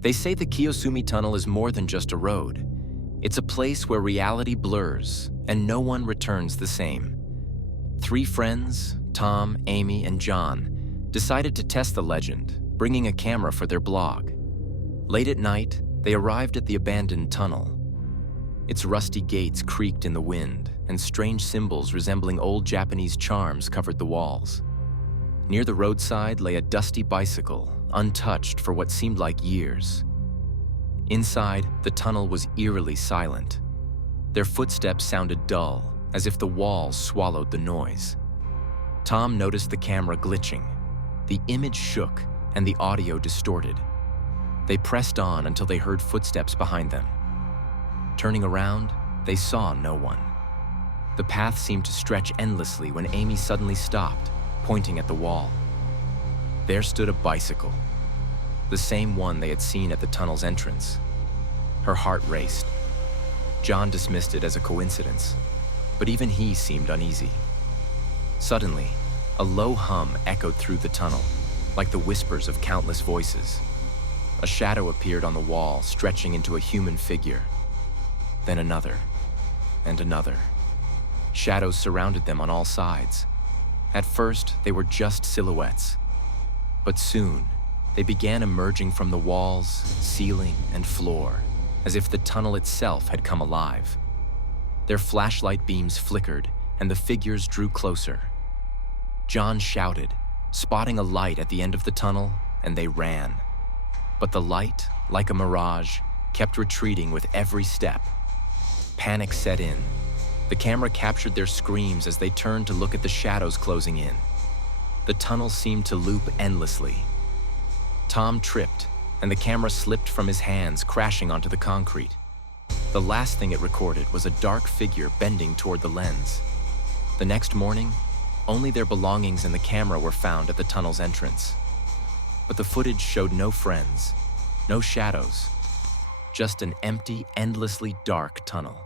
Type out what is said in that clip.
They say the Kiyosumi Tunnel is more than just a road. It's a place where reality blurs and no one returns the same. 3 friends, Tom, Amy, and John, decided to test the legend, bringing a camera for their blog. Late at night, they arrived at the abandoned tunnel. Its rusty gates creaked in the wind, and strange symbols resembling old Japanese charms covered the walls. Near the roadside lay a dusty bicycle, untouched for what seemed like years. Inside, the tunnel was eerily silent. Their footsteps sounded dull, as if the walls swallowed the noise. Tom noticed the camera glitching. The image shook, and the audio distorted. They pressed on until they heard footsteps behind them. Turning around, they saw no one. The path seemed to stretch endlessly when Amy suddenly stopped, pointing at the wall. There stood a bicycle, the same one they had seen at the tunnel's entrance. Her heart raced. John dismissed it as a coincidence, but even he seemed uneasy. Suddenly, a low hum echoed through the tunnel, like the whispers of countless voices. A shadow appeared on the wall, stretching into a human figure. Then another, and another. Shadows surrounded them on all sides. At first, they were just silhouettes. But soon, they began emerging from the walls, ceiling, and floor, as if the tunnel itself had come alive. Their flashlight beams flickered, and the figures drew closer. John shouted, spotting a light at the end of the tunnel, and they ran. But the light, like a mirage, kept retreating with every step. Panic set in. The camera captured their screams as they turned to look at the shadows closing in. The tunnel seemed to loop endlessly. Tom tripped, and the camera slipped from his hands, crashing onto the concrete. The last thing it recorded was a dark figure bending toward the lens. The next morning, only their belongings and the camera were found at the tunnel's entrance. But the footage showed no friends, no shadows, just an empty, endlessly dark tunnel.